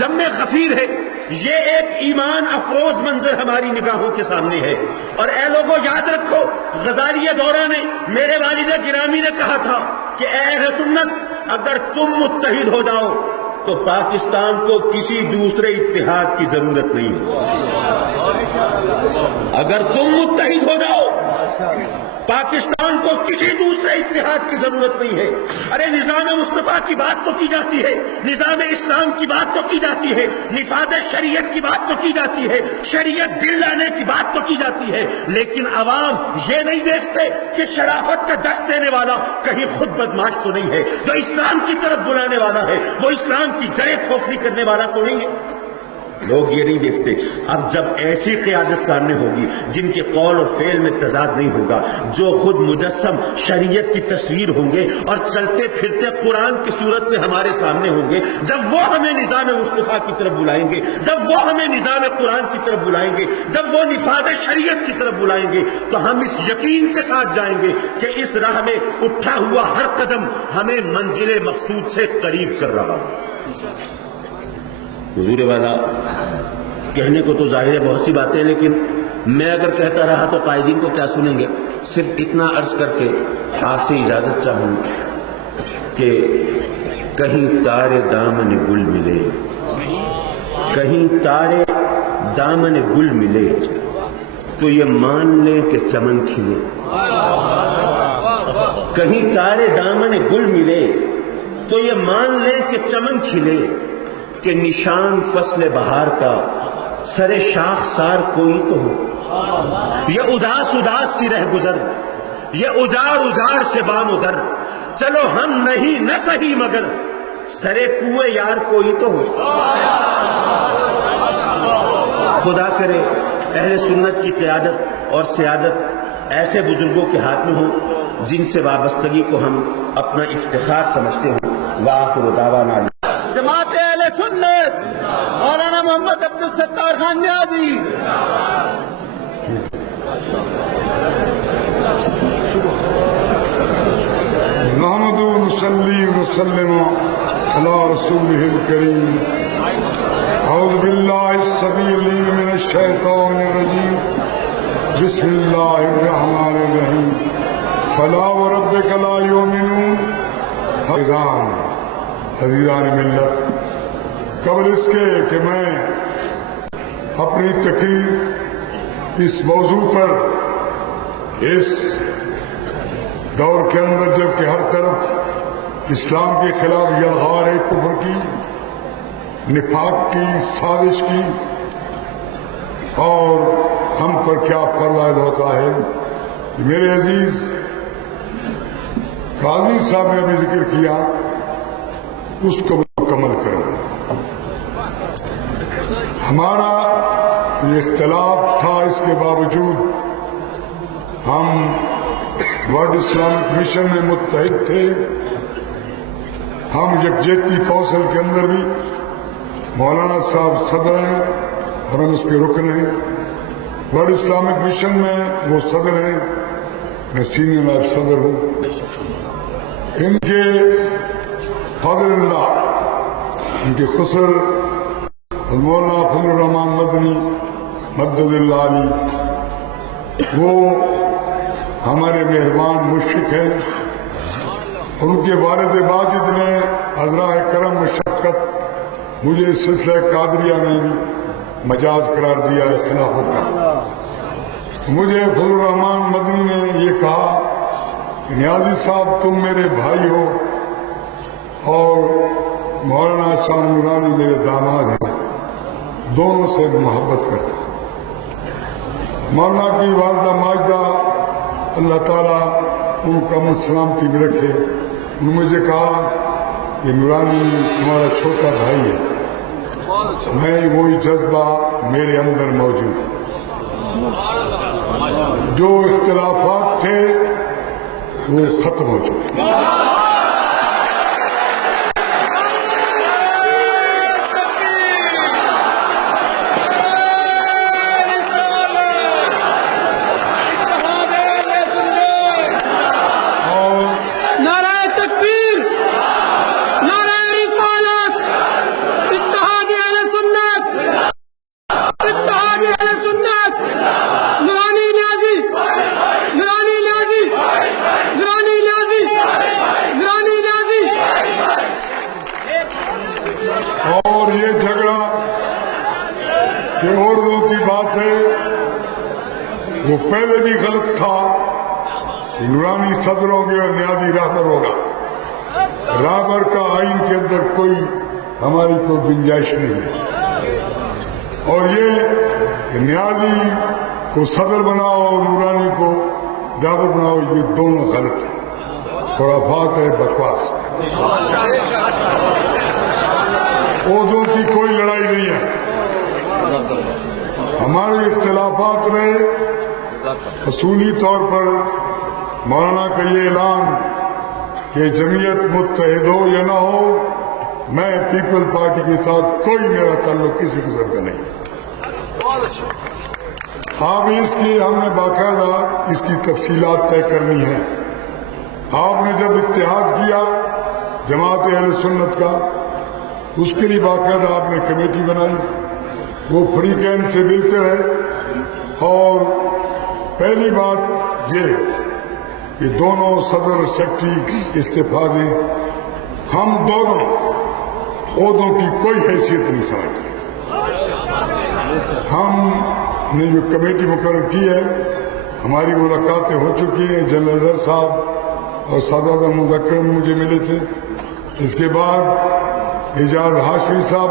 دم غفیر ہے، یہ ایک ایمان افروز منظر ہماری نگاہوں کے سامنے ہے۔ اور اے لوگوں یاد رکھو، غزالی دورہ نے، میرے والد گرامی نے کہا تھا کہ اے اہل سنت، اگر تم متحد ہو جاؤ تو پاکستان کو کسی دوسرے اتحاد کی ضرورت نہیں ہے۔ اگر تم متحد ہو جاؤ پاکستان کو کسی دوسرے اتحاد کی ضرورت نہیں ہے۔ ارے نظام مصطفیٰ کی بات تو کی جاتی ہے، نظام اسلام کی بات تو کی جاتی ہے، نفاذ شریعت کی بات تو کی جاتی ہے، شریعت بل لانے کی بات تو کی جاتی ہے، لیکن عوام یہ نہیں دیکھتے کہ شرافت کا درس دینے والا کہیں خود بدماش تو نہیں ہے، جو اسلام کی طرف بلانے والا ہے وہ اسلام کی جڑیں کھوکھلی کرنے والا تو نہیں ہے۔ لوگ یہ نہیں دیکھتے۔ اب جب ایسی قیادت سامنے ہوگی جن کے قول اور فعل میں تضاد نہیں ہوگا، جو خود مجسم شریعت کی تصویر ہوں گے اور چلتے پھرتے قرآن کی صورت میں ہمارے سامنے ہوں گے، جب وہ ہمیں نظام مصطفیٰ کی طرف بلائیں گے، جب وہ ہمیں نظام قرآن کی طرف بلائیں گے، جب وہ نفاذ شریعت کی طرف بلائیں گے، تو ہم اس یقین کے ساتھ جائیں گے کہ اس راہ میں اٹھا ہوا ہر قدم ہمیں منزل مقصود سے قریب کر رہا ہے۔ حضور والا کہنے کو تو ظاہر ہے بہت سی باتیں، لیکن میں اگر کہتا رہا تو قائدین کو کیا سنیں گے۔ صرف اتنا عرض کر کے آپ سے اجازت چاہوں کہ کہیں تارے دامن گل ملے، کہیں تارے دامن گل ملے تو یہ مان لیں کہ چمن کھلے، کہیں تارے دامن گل ملے تو یہ مان لیں کہ چمن کھلے، کہ نشان فصل بہار کا سر شاخ سار کوئی تو ہو، یہ اداس اداس سی رہ گزر، یہ اجاڑ اجاڑ سے بام ادھر، چلو ہم نہیں نہ سہی مگر سرے کوئے یار کوئی تو ہو۔ خدا کرے اہل سنت کی قیادت اور سیادت ایسے بزرگوں کے ہاتھ میں ہوں جن سے وابستگی کو ہم اپنا افتخار سمجھتے ہوں۔ وآخر دعوانا جماعت اہل سنت مولانا محمد عبدالستار خان نیازی۔ نحمد ونصلي ونسلم على رسوله الكريم۔ اعوذ بالله السميع العليم من الشيطان الرجيم، بسم الله الرحمن الرحيم، فلا وربك لا يؤمنون۔ عزیزان ملت، قبل اس کے کہ میں اپنی تقریر اس موضوع پر، اس دور کے اندر جب کہ ہر طرف اسلام کے خلاف یلغار ہے، کفر کی، نفاق کی، سازش کی، اور ہم پر کیا فرض عائد ہوتا ہے، میرے عزیز قاضی صاحب نے ابھی ذکر کیا، اس کو مکمل کروں گا۔ ہمارا یہ اختلاف تھا، اس کے باوجود ہم ورلڈ اسلامک مشن میں متحد تھے۔ ہم یکجہتی کونسل کے اندر بھی مولانا صاحب صدر ہیں اور ہم اس کے رکن ہیں۔ ورلڈ اسلامک مشن میں وہ صدر ہیں، میں سینئر نائب صدر ہوں۔ ان کے فضل اللہ، ان کے خسر مولانا فضل الرحمان مدنی مدد اللہ علی، وہ ہمارے مہربان مشفق ہیں، اور ان کے والد واجد نے عذراء کرم مشقت مجھے سلسلہ قادریہ میں بھی مجاز قرار دیا ہے خلافت کا۔ مجھے فضل الرحمان مدنی نے یہ کہا کہ نیازی صاحب تم میرے بھائی ہو اور مولانا شاہ نورانی میرے داماد ہیں، دونوں سے محبت کرتا۔ مولانا کی والدہ ماجدہ اللہ تعالیٰ ان کا امن سلامتی میں رکھے، انہوں نے مجھے کہا کہ نورانی تمہارا چھوٹا بھائی ہے، میں وہی جذبہ میرے اندر موجود ہے۔ جو اختلافات تھے وہ ختم ہو چکے۔ نعرہ تکبیر، نعرہ رسالت، اتحاد اور یہ جھگڑا کہ عورتوں کی بات ہے وہ پہلے بھی غلط تھا. نورانی صدر ہوں گے اور نیازی رہبر ہوگا. رہبر کا آئین کے اندر کوئی ہماری کوئی گنجائش نہیں ہے. اور یہ کہ نیازی کو صدر بناؤ اور نورانی کو رہبر بناؤ، یہ دونوں غلط ہیں. خرافات ہے، بکواس. عہدوں کی کوئی لڑائی نہیں ہے. ہمارے اختلافات رہے اصولی طور پر مولانا کا یہ اعلان کہ جمعیت متحد ہو یا نہ ہو، میں پیپل پارٹی کے ساتھ کوئی میرا تعلق کسی قسم کا نہیں ہے. اب اس کی ہم نے باقاعدہ اس کی تفصیلات طے کرنی ہے. آپ نے جب اتحاد کیا جماعت اہل سنت کا، اس کے لیے باقاعدہ آپ نے کمیٹی بنائی. وہ فریقین سے ملتے رہے اور پہلی بات یہ کہ دونوں صدر اور سیکرٹری استعفیٰ دیں. ہم دونوں عہدوں کی کوئی حیثیت نہیں سمجھتے. ہم نے جو کمیٹی مقرر کی ہے، ہماری ملاقاتیں ہو چکی ہیں. جنرل اظہر صاحب اور سعادت احمد اکرم مجھے ملے تھے. اس کے بعد اعجاز ہاشمی صاحب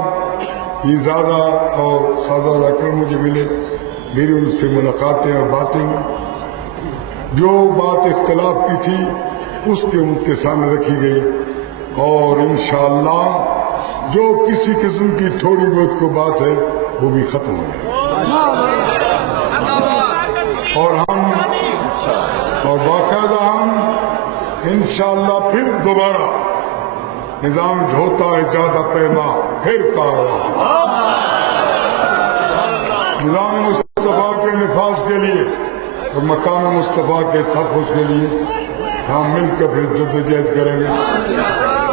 زیادہ اور سعادت اکرم مجھے ملے. میری ان سے ملاقاتیں اور باتیں ہوئی. جو بات اختلاف کی تھی اس کے ان کے سامنے رکھی گئی اور انشاءاللہ جو کسی قسم کی تھوڑی بہت کو بات ہے وہ بھی ختم ہو جائے. اور باقاعدہ ہم انشاءاللہ پھر دوبارہ نظام دھوتا ہے زیادہ پیما پھر کارواں نظام مصطفیٰ کے نفاذ کے لیے اور مقام مصطفیٰ کے تحفظ کے لیے ہم مل کر پھر جدوجہد کریں گے.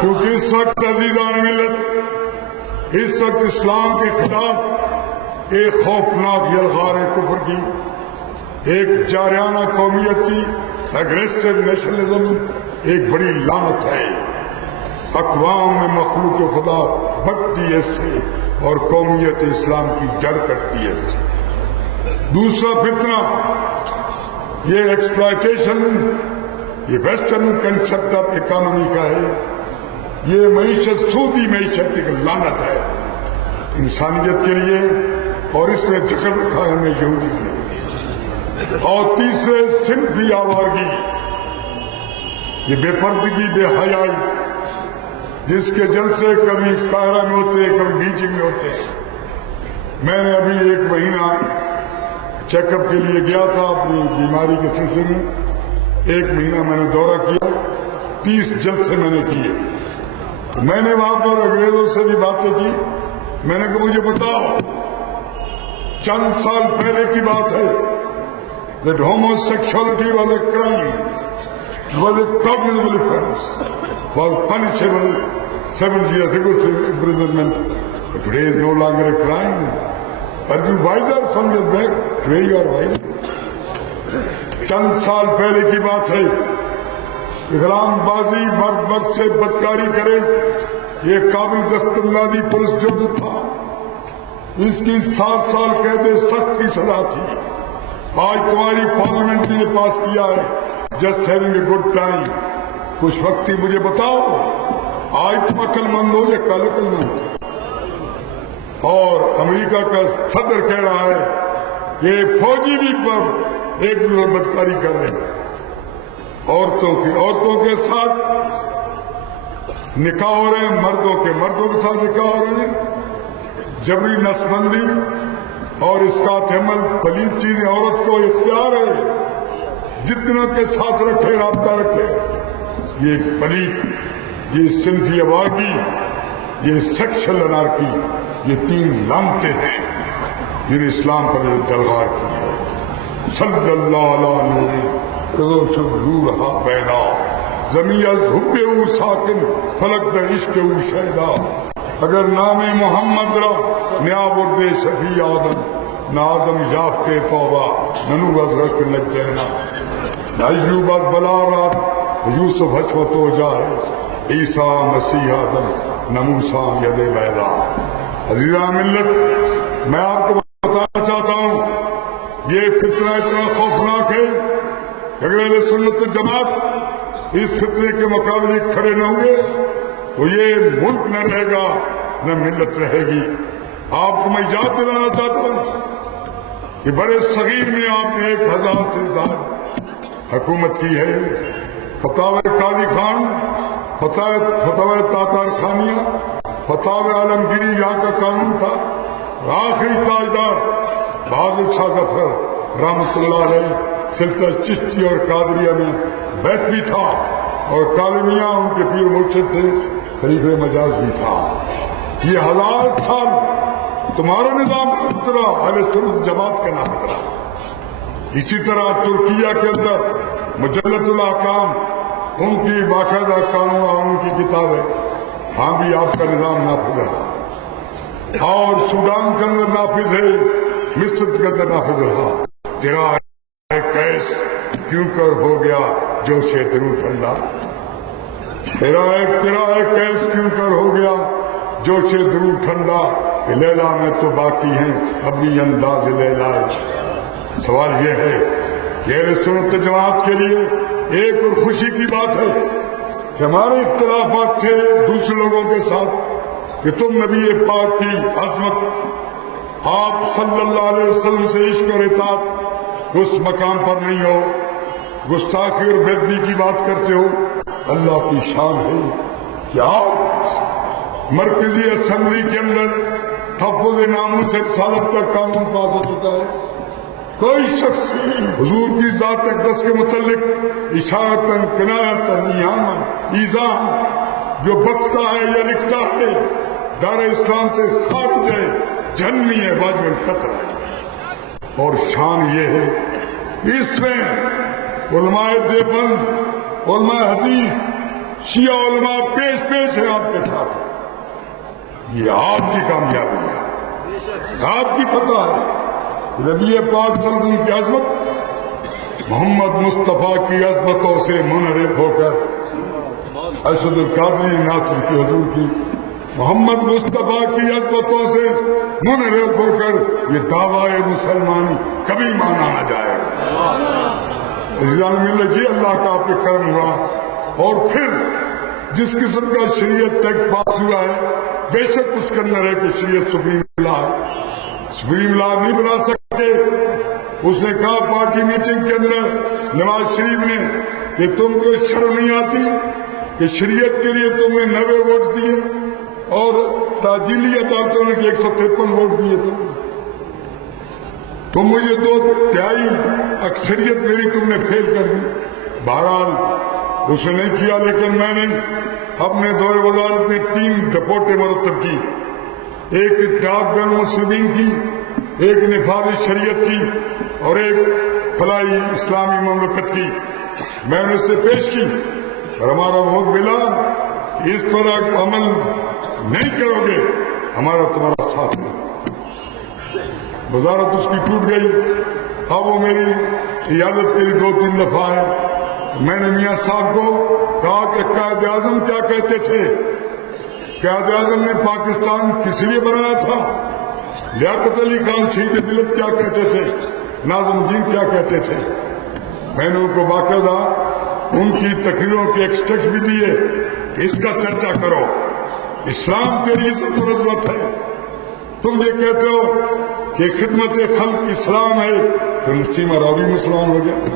کیونکہ اس وقت عزیزان ملت، اس وقت اسلام کے خلاف ایک خوفناک یلغار ہے کفر کی، ایک جاریانہ قومیت کی، اگریسو نیشنلزم ایک بڑی لعنت ہے. اقوام میں مخلوق خدا بڑھتی ہے اس سے اور قومیت اسلام کی جڑ کٹتی ہے اس سے. دوسرا فتنہ یہ ایکسپلائٹیشن، یہ ویسٹرن کنسپٹ آف اکانومی کا ہے. یہ معیشت سودی معیشت ایک لعنت ہے انسانیت کے لیے اور اس میں جکڑ رکھا ہے ہمیں یہودیوں نے. اور تیسرے صنفی آوارگی، یہ بے پردگی، بے حیائی، جس کے جلسے کبھی قاہرہ میں ہوتے ہیں کبھی بیجنگ میں ہوتے ہیں. میں نے ابھی 1 مہینہ چیک اپ کے لیے گیا تھا اپنی بیماری کے سلسلے میں. 1 مہینہ میں نے دورہ کیا، 30 جلسے میں نے کیے. میں نے وہاں پر انگریزوں سے بھی باتیں کی. میں نے کہا مجھے بتاؤ، چند سال پہلے کی بات ہے that homosexuality was a crime, was a cognizable offense, was punishable 7 years imprisonment. But today is no longer a crime. Are you wiser some years back? Today you are wiser. چند سال پہلے کی بات ہے. غلام بازی مرد سے بدکاری کرے، یہ قابل دستمزدی پولیس جرم تھا. اس کی 7 سال قید سخت کی سزا تھی. آج تمہاری پارلیمنٹ نے یہ پاس کیا ہے، just having a good time. کچھ وقتی مجھے بتاؤ، آج تم عقل مند ہو یا کل عقل مند ہو؟ اور امریکہ کا صدر کہہ رہا ہے کہ فوجی بھی پر ایک دوسرے بدکاری کر رہے ہیں. عورتوں کے ساتھ نکاح ہو رہے ہیں، مردوں کے ساتھ نکاح ہو رہے ہیں. جبری نسبندی اور اسقاط حمل پلید چیزیں عورت کو اختیار ہے، جتنوں کے ساتھ رکھے رابطہ رکھے. یہ پلید، یہ صنفی آوارگی، یہ سیکشل انارکی، یہ 3 لعنتیں ہیں جنہیں اسلام پر جلغار کی ہے. صلی اللہ علیہ نور رہا بینا زمین از حبے او ساکن فلک در عشق او شہدا. اگر نام محمد را نیاب اردے شفیع آدم، نہ آدم یافتے توبہ ننو از غرق نجینا. نہ ایوب از بلا رات یوسف حشمت ہو جائے، عیسیٰ مسیح آدم نہ موسیٰ ید بیضا۔ عزیزان ملت، میں آپ کو بتانا چاہتا ہوں یہ فتنہ اتنا خوفناک ہے کہ اگر اہل سنت جماعت اس فتنے کے مقابلے کھڑے نہ ہوئے تو یہ ملک نہ رہے گا نہ ملت رہے گی۔ آپ کو میں یاد دلانا چاہتا ہوں کہ بڑے صغیر میں آپ نے 1000 سے زائد حکومت کی ہے۔ فتاوی قاضی خان، فتاوی تاتار خانیہ، فتاوی عالمگیری یہاں کا قانون تھا۔ آخری تاجدار بہادر شاہ ظفر رحمۃ اللہ علیہ سلسلہ چشتی اور قادریہ میں بیت بھی تھا، اور کالمیاں ان کے پیر مرشد تھے، خلیفہ مجاز بھی تھا۔ یہ 1000 سال تمہارا نظام نافذ رہا، اہل سنت جماعت کا نافذ رہا۔ اسی طرح ترکیہ کے اندر مجلۃ الاحکام ان کی باقاعدہ قانون اور ان کی کتاب ہے، ہاں بھی آپ کا نظام نافذ رہا، اور سوڈان کے اندر نافذ ہے، مصر کے اندر نافذ رہا۔ تیرا کیس کیوں کر ہو گیا جوش دلوں ٹھنڈا، تیرا کیس کیوں کر ہو گیا جوش دلوں ٹھنڈا، لیلا میں تو باقی ہیں ابھی انداز لیلا۔ سوال یہ ہے کہ اہل سنت جماعت کے لیے ایک اور خوشی کی بات ہے کہ ہمارے اختلافات تھے دوسرے لوگوں کے ساتھ کہ تم نبی پاک کی عظمت، آپ صلی اللہ علیہ وسلم سے عشق اور اطاعت اس مقام پر نہیں ہو، گستاخی اور بے ادبی کی بات کرتے ہو۔ اللہ کی شان ہے کہ آپ مرکزی اسمبلی کے اندر تحفظ ناموس رسالت کا قانون پاس ہو چکا ہے۔ کوئی شخص حضور کی ذات اقدس کے متعلق اشارتاً، کنایتاً، ایہاماً، ایذاً جو بکتا ہے یا لکھتا ہے دار اسلام سے خارج ہے، جہنمی ہے، واجب القتل ہے۔ اور شان یہ ہے اس میں علماء دیوبند، علماء حدیث، شیعہ علماء پیش پیش ہیں آپ کے ساتھ۔ یہ آپ کی کامیابی ہے، آپ کی فتح ہے۔ نبی پاک صلی اللہ علیہ وسلم کی عظمت محمد مصطفیٰ کی عظمتوں سے منحرف ہو کر ارشد القادری ناصر کی حضور کی محمد مصطفیٰ کی عظمتوں سے منحرف ہو کر یہ دعویٰ مسلمانی کبھی مانا نہ جائے گا۔ عزیزان ملت جی، اللہ کا آپ پہ کرم ہوا، اور پھر جس قسم کا شریعت ٹیکٹ پاس ہوا ہے، بے شک اس کے اندر ہے کہ شریعت سپریم لا ہے، سپریم لا نہیں بنا سکتے۔ اس نے کہا پارٹی میٹنگ کے اندر نواز شریف نے کہ تم کو شرم نہیں آتی کہ شریعت کے لیے تم نے 90 ووٹ دیے اور تعدیلی عدالتوں نے 153 ووٹ دیے، تم مجھے 2/3 اکثریت میری تم نے فیل کر دی۔ بہرحال اس نے نہیں کیا، لیکن میں نے اپنے دور وزارت میں 3 ڈپوٹیں مرتب کی، ایک اتحاد بین المسلمین کی، ایک نفاذ شریعت کی، اور ایک فلاحی اسلامی مملکت کی۔ میں نے اسے پیش کی اور ہمارا ووٹ ملا، اس پر عمل نہیں کرو گے ہمارا تمہارا ساتھ نہیں۔ وزارت اس کی ٹوٹ گئی۔ اب وہ میری عیادت کے لیے 2-3 دفعہ ہے۔ میں نے میاں صاحب کو کہا کہ قائد اعظم کیا کہتے تھے؟ قائد اعظم نے پاکستان کس لیے بنایا تھا؟ لیاقت علی خان شہید ملت کیا کہتے تھے؟ ناظم الدین کیا کہتے تھے؟ میں نے ان کو باقاعدہ ان کی تقریروں کے ایکسٹریکٹ بھی دیے کہ اس کا چرچا کرو، اسلام تیری عزت و عظمت ہے۔ تم یہ کہتے ہو کہ خدمت خلق اسلام ہے، تو نسیم راوی مسلمان ہو گیا۔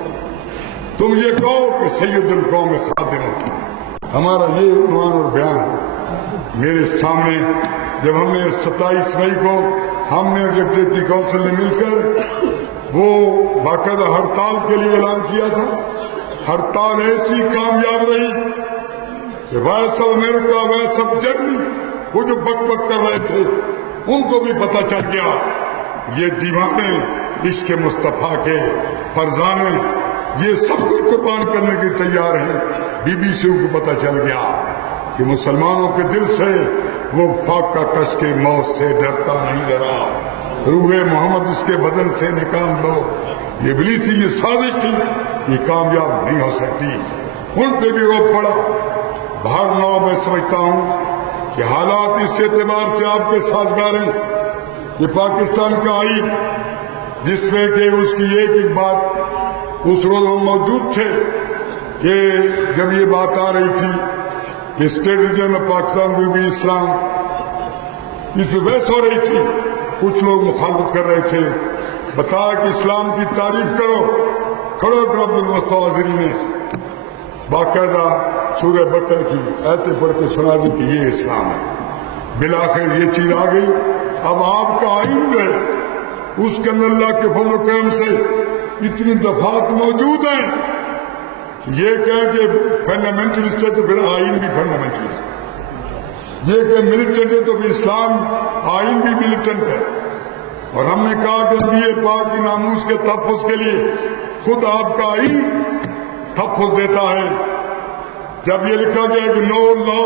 تم یہ کہو کہ سید القوم خادم ہو، ہمارا یہ عنوان اور بیان ہے۔ میرے سامنے جب ہم نے 27 مئی کو ہم نے ایگزیکٹو کونسل نے مل کر وہ باقاعدہ ہڑتال کے لیے اعلان کیا تھا، ہڑتال ایسی کامیاب رہی کہ Voice of America, Voice of Germany, وہ جو بک بک کر رہے تھے ان کو بھی پتہ چل گیا یہ دیوانے عشق مصطفیٰ کے فرزانے یہ سب کچھ قربان کرنے کے تیار ہیں۔ بی بی سی کو پتہ چل گیا کہ مسلمانوں کے دل سے وہ فاقہ کش کے موت سے ڈرتا نہیں ڈرا، روح محمد اس کے بدن سے نکال دو۔ یہ ابلیسی یہ سازش تھی، یہ کامیاب نہیں ہو سکتی۔ ان پہ بھی روک پڑا۔ بہرحال میں سمجھتا ہوں کہ حالات اس اعتبار سے آپ کے سازگار ہیں کہ پاکستان کا آئین جس میں کہ اس کی ایک بات اس روز ہم موجود تھے کہ جب یہ بات آ رہی تھی کہ state religion of Pakistan will be Islam, اس پہ بحث ہو رہی تھی، کچھ لوگ مخالفت کر رہے تھے، بتایا کہ اسلام کی تعریف کرو، کھڑو کرو عبد المستوازری نے باقاعدہ سورہ بقرہ کی آیتیں پڑھ کے سنا دی کہ یہ اسلام ہے۔ بالآخر یہ چیز آ گئی، اب آپ کا آئین جو ہے اس کے اندر اللہ کے فضل و کرم سے اتنی دفعات موجود ہیں، یہ کہیں کہ فنڈامنٹلسٹ ہے تو پھر آئین بھی فنڈامنٹلسٹ، یہ کہ ملیٹنٹ ہے تو پھر اسلام آئین بھی ملیٹنٹ ہے۔ اور ہم نے کہا کہ نبی پاک کی ناموس کے تحفظ کے لیے خود آپ کا آئین تحفظ دیتا ہے۔ جب یہ لکھا گیا کہ no law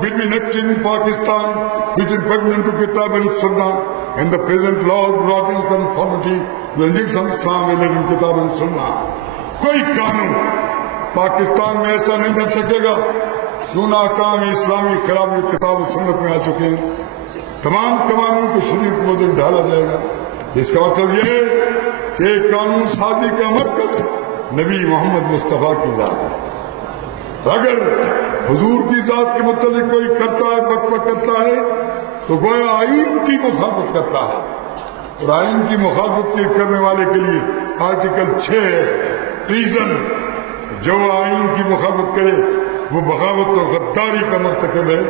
between acting Pakistan which is pertinent to Kitab and Sunnah and the present law brought in conformity to the limits of Islam related to Kitab and Sunnah، کوئی قانون پاکستان میں ایسا نہیں بن سکے گا کیوں نہ احکام اسلامی خلاف کتاب و سنت میں آ چکے ہیں، تمام قوانین کو شریعت میں ڈالا جائے گا۔ اس کا مطلب یہ ہے کہ ایک قانون سازی کا مرکز نبی محمد مصطفیٰ کی ذات ہے۔ اگر حضور کی ذات کے متعلق کوئی کرتا ہے بکبک کرتا ہے تو گویا آئین کی مخالفت کرتا ہے، اور آئین کی مخالفت کرنے والے کے لیے آرٹیکل 6 ہے ٹریزن، جو آئین کی مخالفت کرے وہ بغاوت اور غداری کا مرتکب ہے،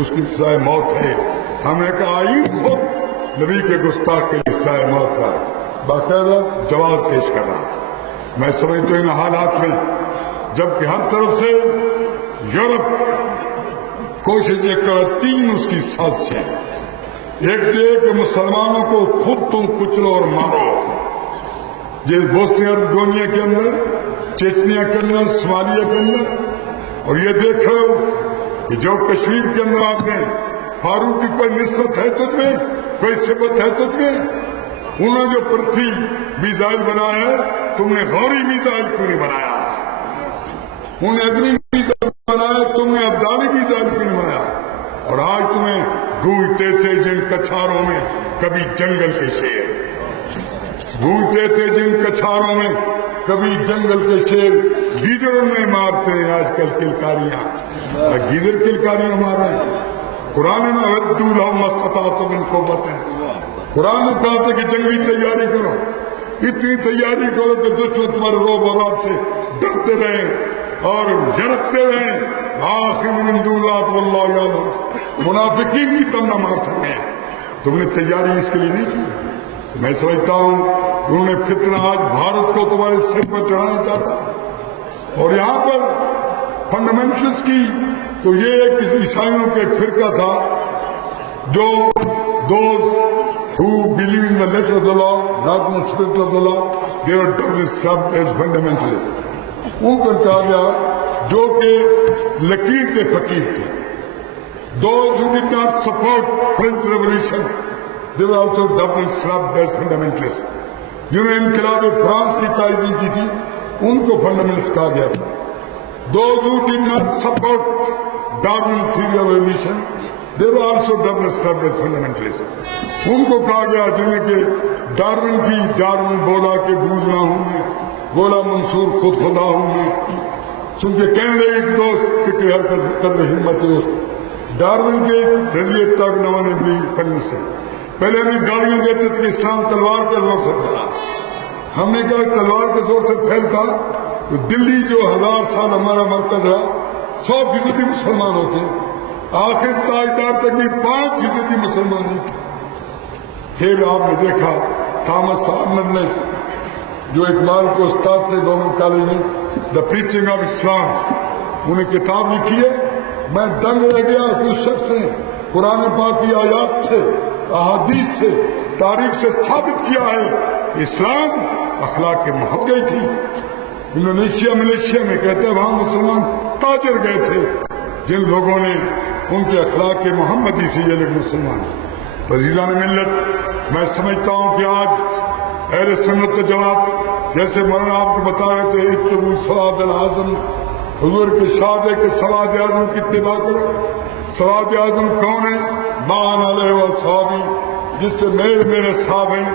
اس کی سزائے موت ہے۔ ہم نے کہا آئین خود نبی کے گستاخ کے لیے سزائے موت کا باقاعدہ جواز پیش کر رہا ہے۔ میں سمجھتا ہوں ان حالات میں جبکہ ہر طرف سے یورپ کوشش یہ کر، تین اس کی سازشیں، ایک یہ کہ مسلمانوں کو خود تم کچلو اور مارو، یہ بوسنیا ہرزگوینیا کے اندر، چیچنیا کے اندر، صومالیہ کے اندر، اور یہ دیکھ رہے ہو کہ جو کشمیر کے اندر آپ نے فاروق کی کوئی نسبت ہے تجھ میں، کوئی صفت ہے تجھ میں، انہوں نے جو پرتھوی میزائل بنایا ہے تم نے غوری میزائل کیوں نہیں بنایا، انہوں نے اگنی میزائل بنایا تم نے ابدالی میزائل کیوں نہیں بنایا، اور آج تمہیں گونجتے تھے جن کچھاروں میں کبھی جنگل کے شیر، گونجتے تھے جن کچھاروں میں کبھی جنگل کے شیر، گیدڑوں میں مارتے ہیں آج کل کلکاریاں، گیدڑ کلکاریاں مار رہے ہیں۔ قرآن میں وَدُّوا لَهُ مَا اسْتَطَعْتُم مِّن قُوَّةٍ، قرآن نے کہا تھا کہ جنگی تیاری کرو، اتنی تیاری کرو کہ دشمن تمہارے روب و رعب سے ڈرتے رہیں اور جھڑکتے رہیں، آخر من دون اللہ واللہ یعلم، منافقین بھی تم نہ مار سکے، تم نے تیاری اس کے لیے نہیں کی۔ میں سمجھتا ہوں انہوں نے فتنہ آج بھارت کو تمہارے سر پر چڑھانا چاہتا ہے، اور یہاں پر فنڈامنٹلس کی تو یہ ایک عیسائیوں کے ایک فرقہ تھا جو those who believe in the letter of the law, not in the spirit of the law, they were doubly subbed as fundamentalists۔ ان کو کہا گیا جو کہ لکیر کے فقیر تھے، those who did not support French Revolution, they were also doubly subbed as fundamentalists۔ جنہوں نے انقلاب فرانس کی تائید نہیں کی تھی ان کو فنڈامنٹلسٹ کہا گیا۔ those who did not support Darwin theory of evolution, they were also doubly subbed as fundamentalists۔ ان کو کہا گیا جنہیں کہ ڈارون بولا کہ بوجھ نہ ہوں میں، بولا منصور خود خدا ہوں میں، سن کے کہنے لگے ایک دوست کہ ہر قدر ہمت ہے اس ڈارون کے ذریعے تک نوانے بھی کرنے سے پہلے ہمیں گاڑیاں دیتے تھے کہ اسلام تلوار کے زور سے پھیلا، ہم نے کہا تلوار کے زور سے پھیلتا تو دلی جو 1000 سال ہمارا مرکز رہا 100% مسلمان ہوتے، آخر تاجدار تک بھی 5% مسلمان ہی تھے۔ پھر آپ نے دیکھا تھامس آرنلڈ نے جو اقبال کو استاد تھے گورنمنٹ کالج میں، دا پریچنگ آف اسلام، انہوں نے کتاب لکھی ہے۔ میں دنگ رہ گیا کہ اس شخص نے قرآن پاک کی آیات سے، احادیث سے، تاریخ سے ثابت کیا ہے کہ اسلام اخلاق کے محب گئی تھی۔ انڈونیشیا ملیشیا میں کہتے ہیں وہاں مسلمان تاجر گئے تھے جن لوگوں نے ان کے اخلاق کے محمدی سے یہ لوگ مسلمان۔ عزیزان ملت، میں سمجھتا ہوں کہ آج اہل سنت و جماعت جیسے مولانا آپ کو بتا رہے تھے اتبعوا سواد العظم، حضور کے ارشاد ہے کہ سواد اعظم کی اتباع کرو، صراط اعظم کون ہے؟ مان علیہ وصحابی، جس پہ میرے صاحب ہیں،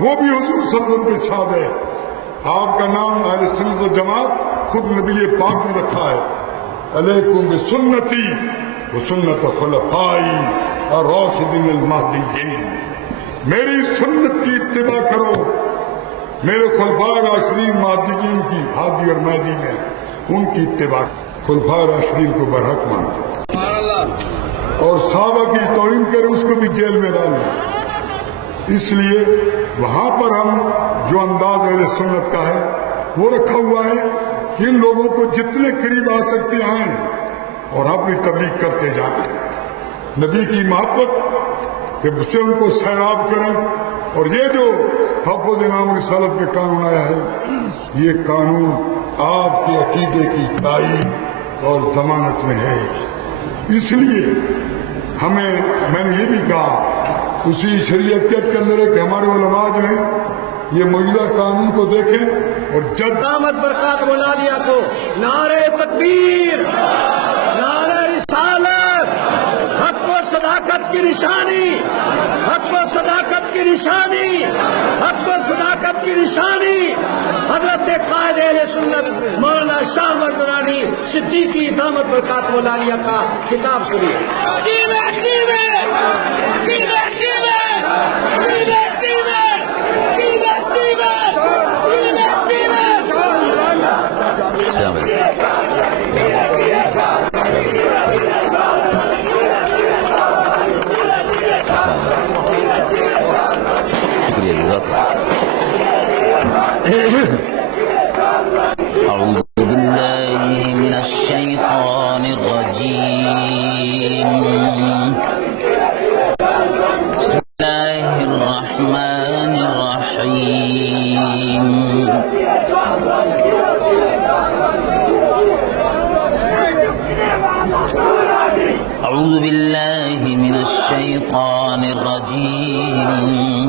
وہ بھی حضور صلی اللہ علیہ وسلم کے ساتھ ہے۔ آپ کا نام اہل سنت و جماعت خود نبی پاک نے رکھا ہے، علیکم بسنتی وسنت خلفائی الراشدین المہدیین، میری سنت کی اتباع کرو، میرے خلفاء راشدین مہدیین کی، ہادی اور مہدی میں ان کی اتباع، خلفاء راشدین کو برحق مانتے اور صحابہ کی توہین کرے اس کو بھی جیل میں ڈال دیں۔ اس لیے وہاں پر ہم جو انداز اہل سنت کا ہے وہ رکھا ہوا ہے کہ ان لوگوں کو جتنے قریب آ سکتے آئیں اور اپنی تبلیغ کرتے جائیں، نبی کی محبت کہ سے ان کو سیراب کریں۔ اور یہ جو تحفظ امام رسالت کے قانون آیا ہے، یہ قانون آپ کے عقیدے کی تائید اور ضمانت میں ہے۔ اس لیے میں نے یہ بھی کہا اسی شریعت کے اندر ہے کہ ہمارے علماء جو ہیں یہ موجودہ قانون کو دیکھیں اور جب دامت برکات مولانا کو نعرہ تکبیر، نعرہ رسالت، حق و صداقت کی نشانی، حق و صداقت کی نشانی، حق و صداقت کی نشانی حضرت قائد اہل سنت مولانا شاہ مردرانی صدیقی دامت برکات مولانا کا خطاب سنیے۔ أعوذ بالله من الشيطان الرجيم. بسم الله الرحمن الرحيم. أعوذ بالله من الشيطان الرجيم.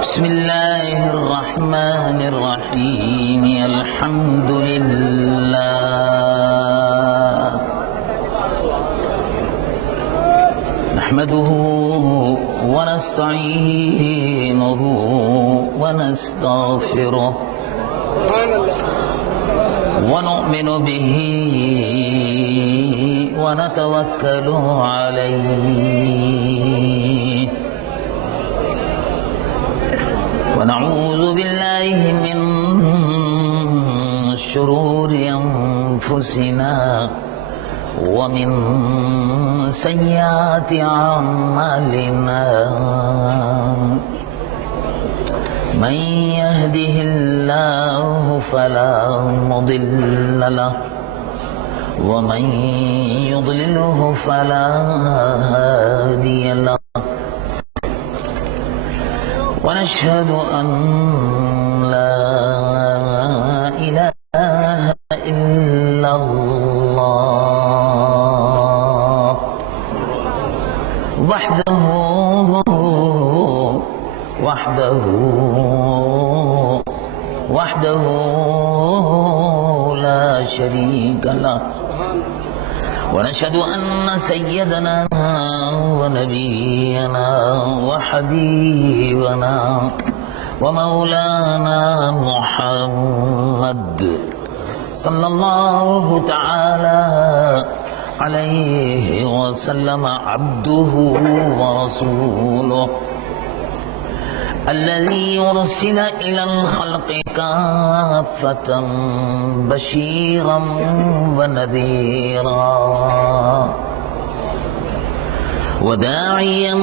بسم الله الرحمن الرحيم. الحمد لله نحمده ونستعينه ونستغفره ونؤمن به ونتوكل عليه ونعوذ بالله من شرور أنفسنا ومن سيئات أعمالنا. من يهده الله فلا مضل له ومن يضلله فلا هادي له. ونشهد أن لا إله إلا الله وحده لا شريك له. ونشهد أن سيدنا ونبينا وحبيبنا ومولانا محمد صلى الله تعالى عليه وسلم عبده ورسوله الذي أرسل إلى الخلق كافة بشيرا ونذيرا وداعيا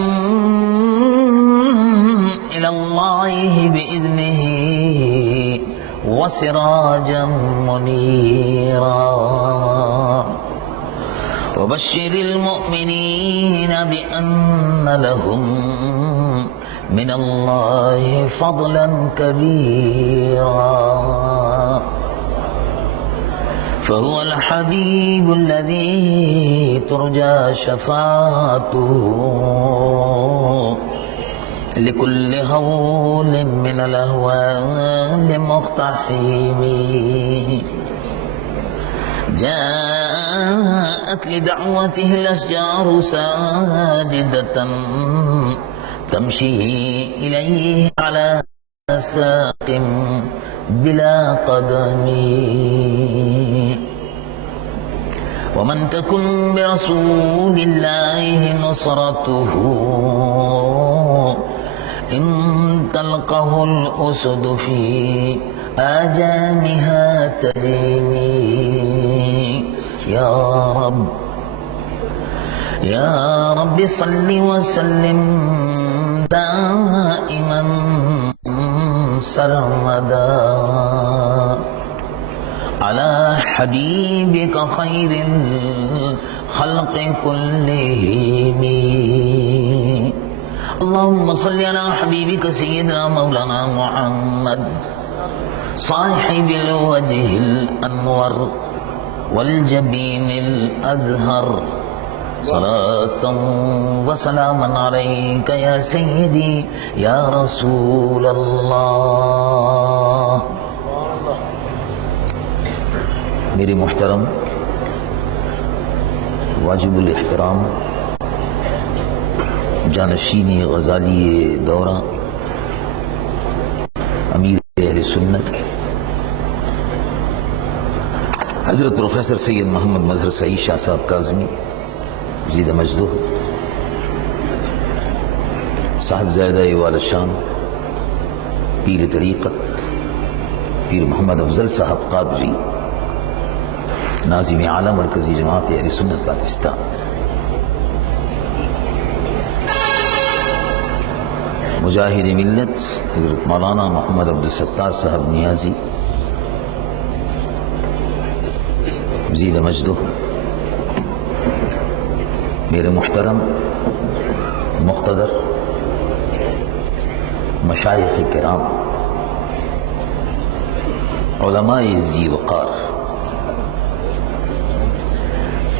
إلى الله بإذنه وسراجا منيرا. وبشر المؤمنين بأن لهم من الله فضلا كبيرا. فهو الحبيب الذي ترجى شفاعته لكل هول من الأهوال مقتحم. جاء جاءت لدعوته الأشجار ساجدة تمشي إليه على ساق بلا قدم ومن تكن برسول الله نصرته إن تلقه الأسد في آجامها ترمي يا رب صل وسلم دائما سرمدا على حبيبك خير الخلق كلهم اللهم صل على حبيبك سيدنا مولانا محمد صاحب الوجه الأنور والجبين الأزهر صلاة وسلاما عليك يا سيدي يا رسول الله. میرے محترم واجب الاحترام جانشینی غزالی دورہ امیر اہل سنت حضرت پروفیسر سید محمد مظہر سعید شاہ صاحب کاظمی جید مجدہ صاحب زیدہ والد شام پیر طریقت پیر محمد افضل صاحب قادری ناظم اعلیٰ مرکزی جماعت اہل سنت پاکستان، مجاہد ملت حضرت مولانا محمد عبدالستار صاحب نیازی مزید مجدہ، میرے محترم مقتدر مشائخ کرام، علماء ذی وقار،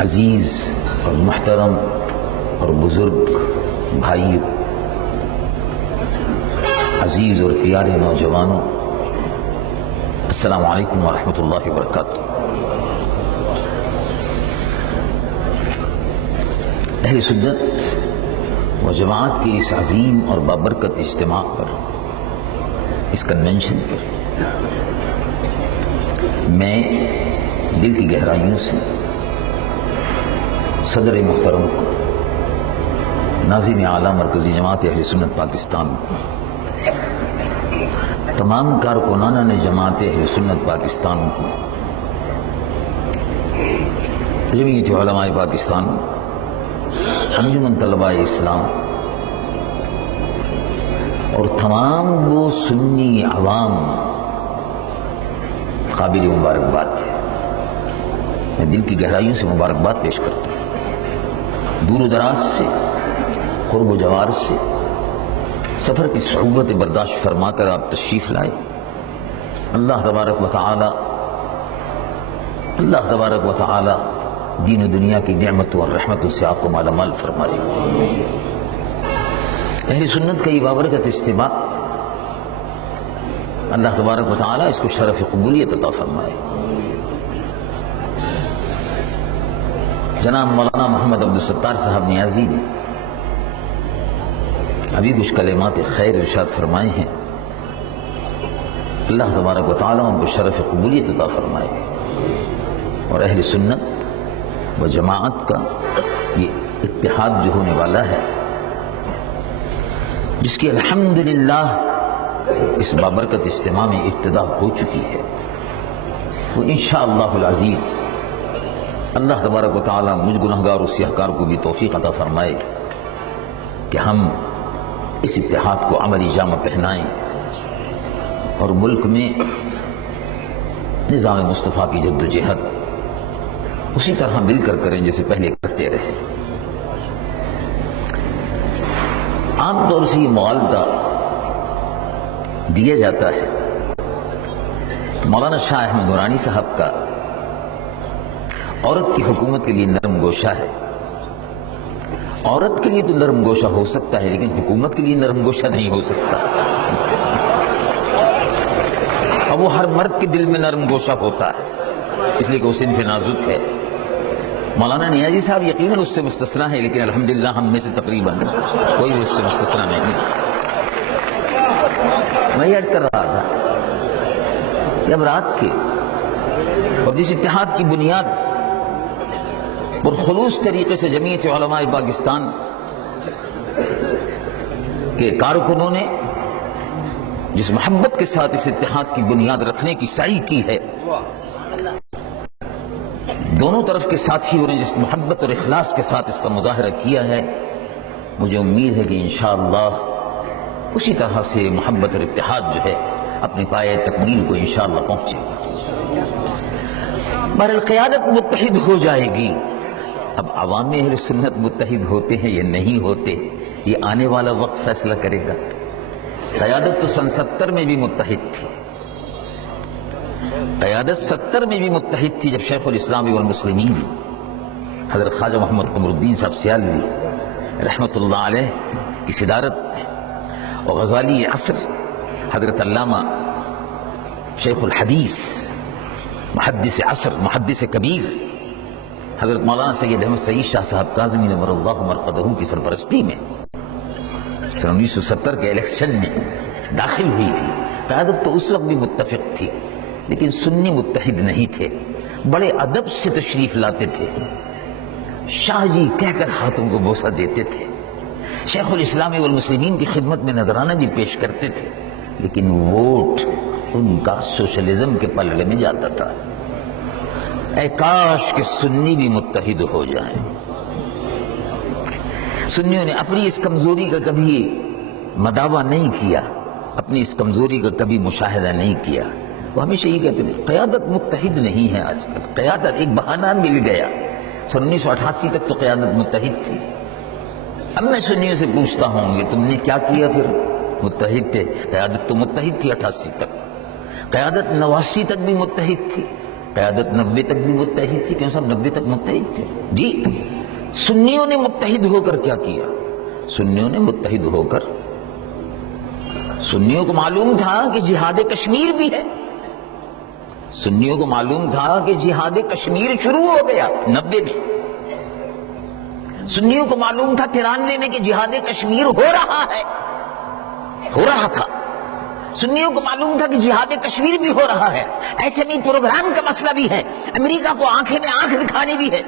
عزیز اور محترم اور بزرگ بھائیوں، عزیز اور پیارے نوجوانوں، السلام علیکم ورحمۃ اللہ وبرکاتہ۔ اہل سنت و جماعت کے اس عظیم اور بابرکت اجتماع پر، اس کنونشن پر میں دل کی گہرائیوں سے صدر محترم کو، ناظم اعلیٰ مرکزی جماعت اہل سنت پاکستان کو، تمام کارکنان جماعت اہل سنت پاکستان کو، جمعیت علماء پاکستان، انجمن طلباء اسلام اور تمام وہ سنی عوام قابل مبارکباد ہے۔ میں دل کی گہرائیوں سے مبارکباد پیش کرتا ہوں۔ دور و دراز سے، قرب و جوار سے سفر کی صعوبت برداشت فرما کر آپ تشریف لائے۔ اللہ تبارک و تعالی دین و دنیا کی نعمتوں اور رحمتوں سے آپ کو مالا مال فرمائے۔ اہل سنت کا یہ بابرکت اجتماع، اللہ تبارک و تعالی اس کو شرف قبولیت عطا فرمائے۔ جناب مولانا محمد عبدالستار صاحب نیازی نے ابھی کچھ کلمات خیر ارشاد فرمائے ہیں، اللہ تبارک و تعالی ان کو شرف قبولیت عطا فرمائے، اور اہل سنت و جماعت کا یہ اتحاد جو ہونے والا ہے، جس کی الحمدللہ اس بابرکت اجتماع میں ابتدا ہو چکی ہے، وہ انشاءاللہ العزیز اللہ تبارک و تعالی مجھ گنہگار و سیاہکار کو بھی توفیق عطا فرمائے کہ ہم اس اتحاد کو عملی جامہ پہنائیں اور ملک میں نظام مصطفیٰ کی جد و جہد اسی طرح مل کر کریں جیسے پہلے کرتے رہے۔ عام طور سے یہ معالدہ دیا جاتا ہے مولانا شاہ احمد نورانی صاحب کا، عورت کی حکومت کے لیے نرم گوشہ ہے۔ عورت کے لیے تو نرم گوشہ ہو سکتا ہے، لیکن حکومت کے لیے نرم گوشہ نہیں ہو سکتا۔ اب وہ ہر مرد کے دل میں نرم گوشہ ہوتا ہے، اس لیے کہ وہ صنف نازک ہے، مولانا نیازی صاحب یقیناً اس سے مستثنا ہے، لیکن الحمدللہ ہم میں سے تقریباً کوئی اس سے مستثنا نہیں۔ میں یہ عرض کر رہا تھا کہ اب رات کے اور جس اتحاد کی بنیاد پرخلوص طریقے سے جمعیت علماء پاکستان کے کارکنوں نے جس محبت کے ساتھ اس اتحاد کی بنیاد رکھنے کی سعی کی ہے، دونوں طرف کے ساتھیوں نے جس محبت اور اخلاص کے ساتھ اس کا مظاہرہ کیا ہے، مجھے امید ہے کہ انشاءاللہ اسی طرح سے محبت اور اتحاد جو ہے اپنی پائے تکمیل کو انشاءاللہ پہنچے گا۔ بہرحال قیادت متحد ہو جائے گی۔ اب عوام اہل سنت متحد ہوتے ہیں یا نہیں ہوتے، یہ آنے والا وقت فیصلہ کرے گا۔ قیادت تو سن 70 میں بھی متحد تھی، قیادت 70 میں بھی متحد تھی، جب شیخ الاسلام والمسلمین حضرت خواجہ محمد قمر الدین صاحب سیالوی رحمۃ اللہ علیہ کی صدارت میں، اور غزالی عصر حضرت علامہ شیخ الحدیث محدث عصر محدث کبیر حضرت مولانا سید احمد سعید شاہ صاحب کاظمی نور اللہ مرقدہ کی سرپرستی میں سن 1970 کے الیکشن میں داخل ہوئی تھی۔ قیادت تو اس وقت بھی متفق تھی، لیکن سنی متحد نہیں تھے، بڑے ادب سے تشریف لاتے تھے، شاہ جی کہہ کر ہاتھوں کو بوسہ دیتے تھے، شیخ الاسلام والمسلمین کی خدمت میں نذرانہ بھی پیش کرتے تھے، لیکن ووٹ ان کا سوشلزم کے پلڑے میں جاتا تھا۔ اے کاش کہ سنی بھی متحد ہو جائیں۔ سنیوں نے اپنی اس کمزوری کا کبھی مداوع نہیں کیا، اپنی اس کمزوری کا کبھی مشاہدہ نہیں کیا۔ وہ ہمیشہ یہ کہتے ہیں قیادت متحد نہیں ہے آج کل، قیادت ایک بہانہ مل گیا۔ سن 1988 تک تو قیادت متحد تھی۔ اب میں سنیوں سے پوچھتا ہوں کہ تم نے کیا کیا پھر؟ متحد تھے، قیادت تو متحد تھی 88 تک، قیادت 89 تک بھی متحد تھی، قیادت 90 تک بھی متحد تھی، کیوں صاحب 90 تک متحد تھے؟ جی، سنیوں نے متحد ہو کر کیا کیا؟ سنیوں نے متحد ہو کر، سنیوں کو معلوم تھا کہ جہاد کشمیر بھی ہے، سنیوں کو معلوم تھا کہ جہاد کشمیر شروع ہو گیا 90 میں، سنیوں کو معلوم تھا 93 میں کہ جہاد کشمیر ہو رہا ہے، ہو رہا تھا، سنیوں کو معلوم تھا کہ جہاد کشمیر بھی ہو رہا ہے، ایٹمی پروگرام کا مسئلہ بھی ہے، امریکہ کو آنکھیں میں آنکھ دکھانی بھی ہے۔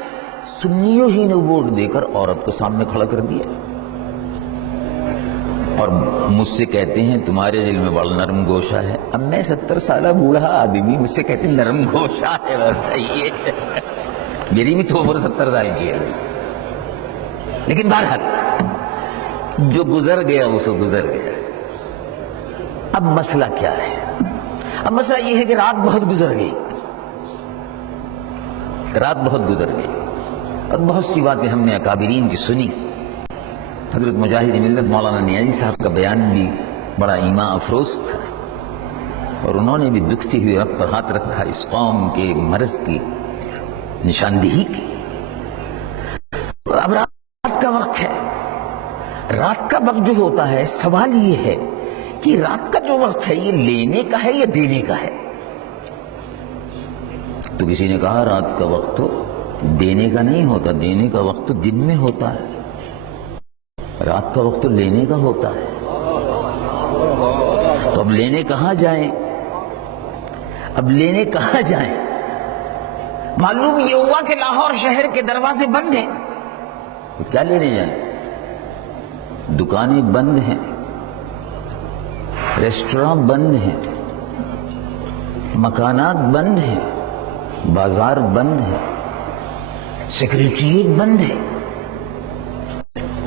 سنیوں ہی نے ووٹ دے کر عورت کو سامنے کھڑا کر دیا، اور مجھ سے کہتے ہیں تمہارے دل میں بڑا نرم گوشہ ہے۔ اب میں 70 سالہ بوڑھا آدمی، مجھ سے کہتے ہیں نرم گوشہ ہے، بتائیے میری بھی تو عمر 70 سال کی ہے، لیکن بہرحال جو گزر گیا وہ سو گزر گیا۔ اب مسئلہ کیا ہے؟ اب مسئلہ یہ ہے کہ رات بہت گزر گئی، رات بہت گزر گئی، اور بہت سی باتیں ہم نے اکابرین کی سنی۔ حضرت مجاہد ملت مولانا نیازی صاحب کا بیان بھی بڑا ایمان افروز تھا، اور انہوں نے بھی دکھتی ہوئی رب پر ہاتھ رکھا، اس قوم کے مرض کی نشاندہی کی۔ اب رات کا وقت ہے، رات کا وقت جو ہوتا ہے، سوال یہ ہے کہ رات کا جو وقت ہے یہ لینے کا ہے یا دینے کا ہے؟ تو کسی نے کہا رات کا وقت تو دینے کا نہیں ہوتا، دینے کا وقت تو دن میں ہوتا ہے، رات کا وقت تو لینے کا ہوتا ہے۔ تو اب لینے کہاں جائیں؟ اب لینے کہاں جائیں؟ معلوم یہ ہوا کہ لاہور شہر کے دروازے بند ہیں، تو کیا لینے جائیں؟ دکانیں بند ہیں، ریسٹوراں بند ہیں، مکانات بند ہیں، بازار بند ہے، سیکریٹریٹ بند ہے،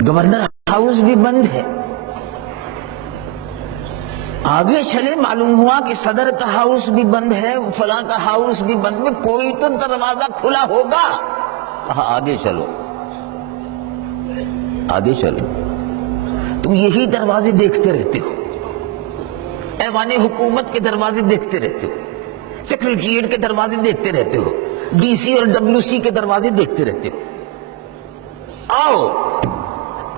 گورنر ہاؤس بھی بند ہے۔ آگے چلے معلوم ہوا کہ صدر کا ہاؤس بھی بند ہے، فلاں کا ہاؤس بھی بند ہے، کوئی تو دروازہ کھلا ہوگا۔ کہا آگے چلو، آگے چلو۔ تم یہی دروازے دیکھتے رہتے ہو، ایوان حکومت کے دروازے دیکھتے رہتے ہو، سیکریٹریٹ کے دروازے دیکھتے رہتے ہو، ڈی سی اور ڈبلیو سی کے دروازے دیکھتے رہتے ہو۔ آؤ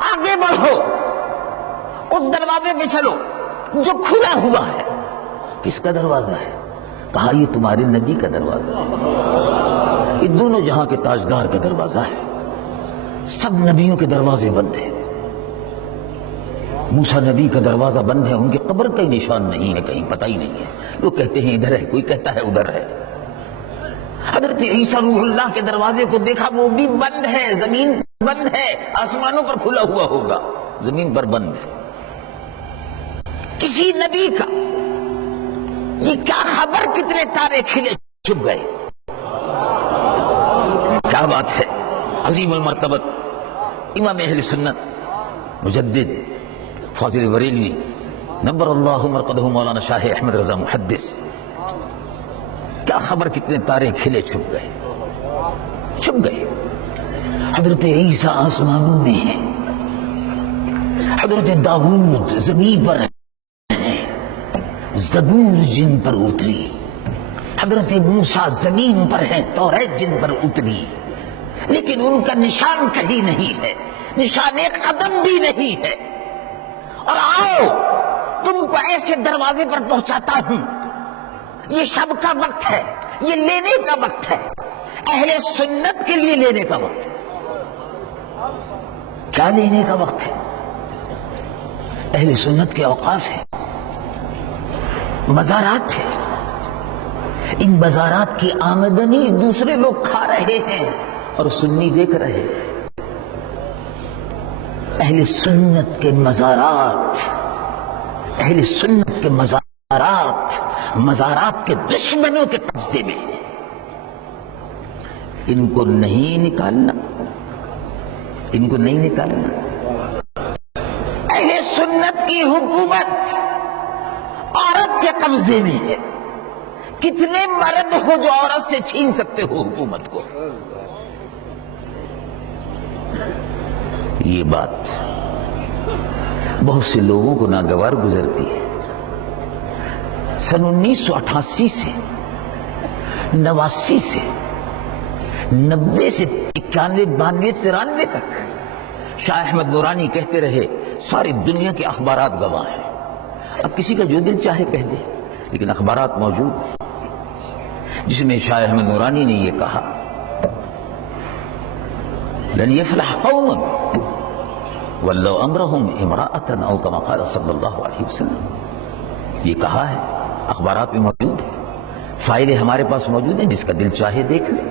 آگے بڑھو، اس دروازے پہ چلو جو کھلا ہوا ہے۔ کس کا دروازہ ہے؟ کہا یہ تمہارے نبی کا دروازہ ہے، یہ دونوں جہاں کے تاجدار کا دروازہ ہے، سب نبیوں کے دروازے بند ہیں۔ موسیٰ نبی کا دروازہ بند ہے، ان کی قبر کا ہی نشان نہیں ہے، کہیں پتہ ہی نہیں ہے، لوگ کہتے ہیں ادھر ہے، کوئی کہتا ہے ادھر ہے۔ حضرت عیسیٰ روح اللہ کے دروازے کو دیکھا، وہ بھی بند ہے، زمین بند ہے، آسمانوں پر کھلا ہوا ہوگا، زمین پر بند ہے۔ کسی نبی کا یہ کیا خبر کتنے تارے کھلے چھپ گئے، کیا بات ہے۔ عظیم المرتبت امام اہل سنت مجدد فاضل بریلوی نبر اللہ مرقدہ مولانا شاہ احمد رضا محدث، کیا خبر کتنے تارے کھلے چھپ گئے۔ حضرت عیسیٰ آسمانوں میں ہے، حضرت داؤد زمین پر ہے، زبور جن پر اتری، حضرت موسیٰ زمین پر ہے، توریت جن پر اتری، لیکن ان کا نشان کہیں نہیں ہے، نشان قدم بھی نہیں ہے۔ اور آؤ تم کو ایسے دروازے پر پہنچاتا ہوں، یہ شب کا وقت ہے، یہ لینے کا وقت ہے، اہل سنت کے لیے لینے کا وقت ہے۔ کیا لینے کا وقت ہے؟ اہل سنت کے اوقاف ہے، مزارات ہے، ان مزارات کی آمدنی دوسرے لوگ کھا رہے ہیں اور سنی دیکھ رہے ہیں۔ اہل سنت کے مزارات، اہل سنت کے مزارات کے دشمنوں کے قبضے میں، ان کو نہیں نکالنا، ان کو نہیں نکالنا۔ اہل سنت کی حکومت عورت کے قبضے میں ہے، کتنے مرد ہو جو عورت سے چھین سکتے ہو حکومت کو؟ یہ بات بہت سے لوگوں کو ناگوار گزرتی ہے۔ سن 1988 سے 89 سے 90 سے 91 92 93 تک شاہ احمد نورانی کہتے رہے ساری دنیا کے اخبارات گواہ ہیں، اب کسی کا جو دل چاہے کہہ دے، لیکن اخبارات موجود ہیں، جس میں شاہ احمد نورانی نے یہ کہا لن يفلح قوم ولو امرهم امرأة او كما قال صلی اللہ علیہ وسلم، یہ کہا ہے، اخبارات میں موجود ہے، فائلیں ہمارے پاس موجود ہیں، جس کا دل چاہے دیکھ لے۔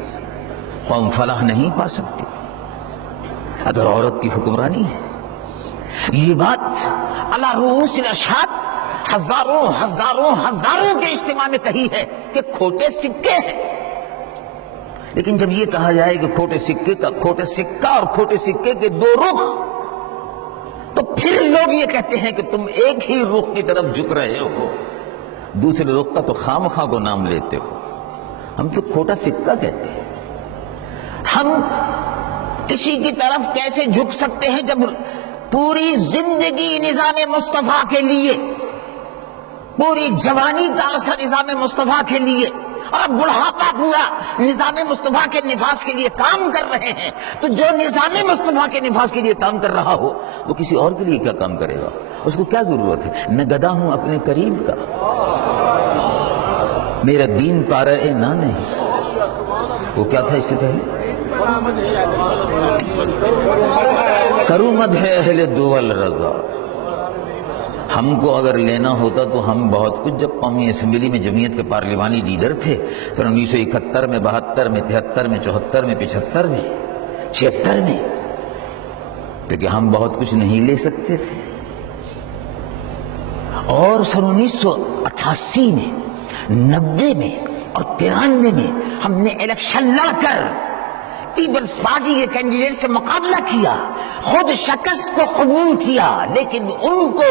قوم فلاح نہیں پا سکتے اگر عورت کی حکمرانی ہے۔ یہ بات علی رؤوس الاشہاد ہزاروں کے اجتماع میں کہی ہے کہ کھوٹے سکے ہیں، لیکن جب یہ کہا جائے کہ کھوٹے سکہ اور کھوٹے سکے کے دو رخ، تو پھر لوگ یہ کہتے ہیں کہ تم ایک ہی رخ کی طرف جھک رہے ہو، دوسرے رخ کا تو خامخواہ کو نام لیتے ہو۔ ہم تو کھوٹا سکہ کہتے ہیں۔ ہم کسی کی طرف کیسے جھک سکتے ہیں جب پوری زندگی نظام مصطفیٰ کے لیے، پوری جوانی کا عرصہ نظام مصطفیٰ کے لیے، اور اب بڑھاپا پورا نظام مصطفیٰ کے نفاذ کے لیے کام کر رہے ہیں، تو جو نظام مصطفیٰ کے نفاذ کے لیے کام کر رہا ہو وہ کسی اور کے لیے کیا کام کرے گا؟ اس کو کیا ضرورت ہے؟ میں گدا ہوں اپنے قریب کا، میرا دین پارہ نہ نہیں۔ وہ کیا تھا اس سے پہلے؟ کرومد ہے اہل دول رضا۔ ہم کو اگر لینا ہوتا تو ہم بہت کچھ، جب قومی اسمبلی میں جمعیت کے پارلیمانی لیڈر تھے سن 1971 میں 72 میں 73 میں 74 میں 75 میں 76 میں، لیکن ہم بہت کچھ نہیں لے سکتے تھے۔ اور سن 1988 میں 90 میں اور 93 میں ہم نے الیکشن لڑ کر پیپلز پارٹی کے کینڈیڈیٹ سے مقابلہ کیا، خود شکست کو قبول کیا، لیکن ان کو